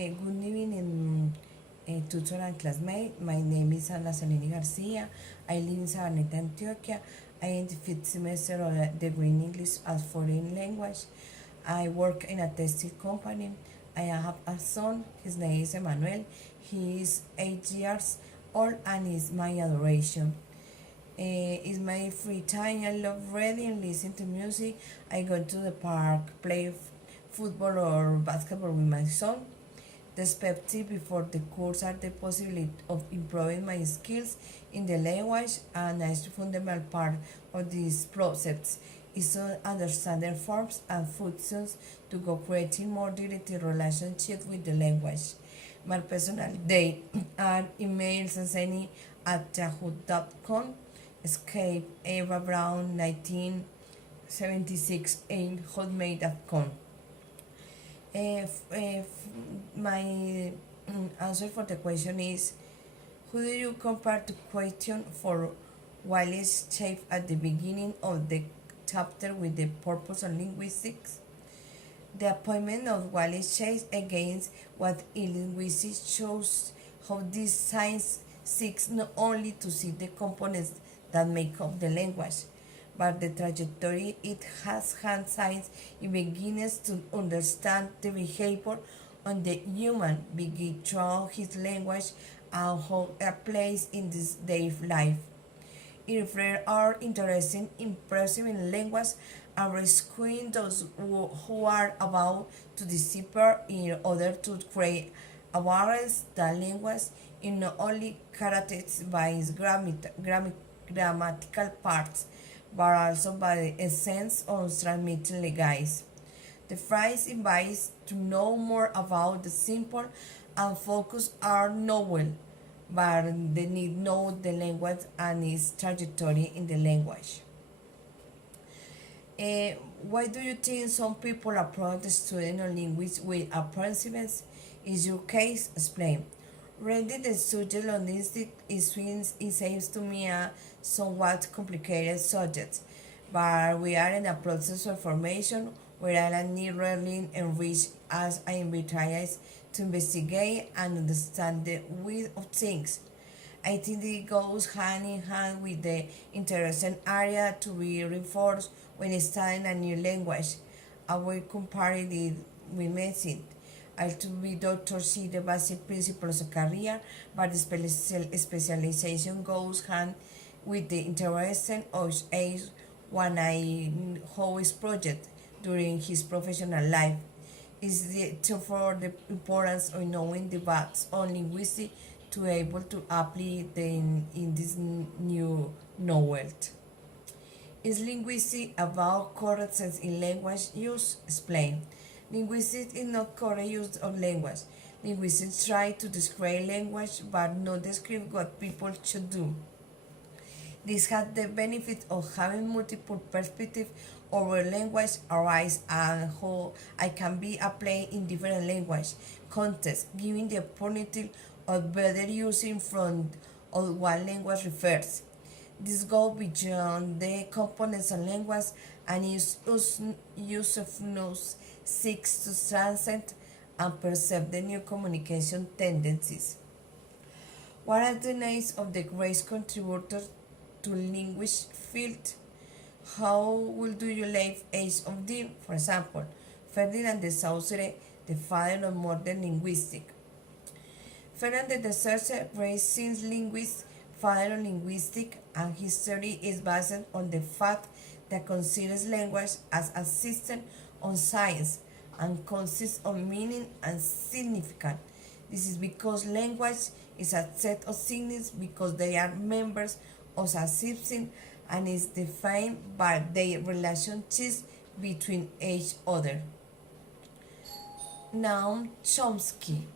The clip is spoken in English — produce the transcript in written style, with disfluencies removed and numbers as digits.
Good evening, tutor and classmate. My name is Ana Salini Garcia. I live in Sabaneta, Antioquia. I am in the fifth semester of the degree in English as foreign language. I work in a textile company. I have a son. His name is Emmanuel. He is 8 years old and is my adoration. It's my free time. I love reading, listen to music. I go to the park, play football or basketball with my son. The perspective before the course are the possibility of improving my skills in the language, and a fundamental part of these process is to understand their forms and functions to go creating more direct relationship with the language. My personal day are emails and sending at yahoo.com, escape Eva Brown 1976 in hotmail.com. My answer for the question is: who do you compare to question for Wallace Shape at the beginning of the chapter with the purpose of linguistics? The appointment of Wallace Shape against what in linguistics shows how this science seeks not only to see the components that make up the language, but the trajectory it has had since it begins to understand the behavior of the human being through his language and how it plays in this daily life. If there are interested in preserving language and rescuing those who are about to disappear in order to create awareness that language is not only characterized by its grammatical parts, but also by the essence of transmitting legacies. The phrase invites to know more about the simple and focus are novel, but they need know the language and its trajectory in the language. Why do you think some people approach the student of linguistics with apprehensiveness? Is your case? Explain. Reading the subject of linguistics it seems to me a somewhat complicated subject, but we are in a process of formation where I need learning enriched as I am tries to investigate and understand the width of things. I think it goes hand in hand with the interesting area to be reinforced when studying a new language. I will compare it with medicine. I to be doctor see the basic principles of career, but the specialization goes hand with the interesting of age one I how his project during his professional life is therefore the importance of knowing the facts on linguistics to able to apply them in this new world. Is linguistics about correct sense in language use? Explain. Linguistics is not correct use of language. Linguistics try to describe language but not describe what people should do. This has the benefit of having multiple perspectives over language arise and how I can be applied in different language contexts, giving the opportunity of better using from of what language refers. This goes beyond the components of language and use of news seeks to transcend and perceive the new communication tendencies. What are the names of the great contributors to linguistic field? How will do you live age of them? For example, Ferdinand de Saussure, the father of modern linguistics. Ferdinand de Saussure, great since linguist, father of linguistics, and his theory is based on the fact that considers language as a system of science and consists of meaning and significance. This is because language is a set of signals because they are members of a system and is defined by their relationships between each other. Noam Chomsky.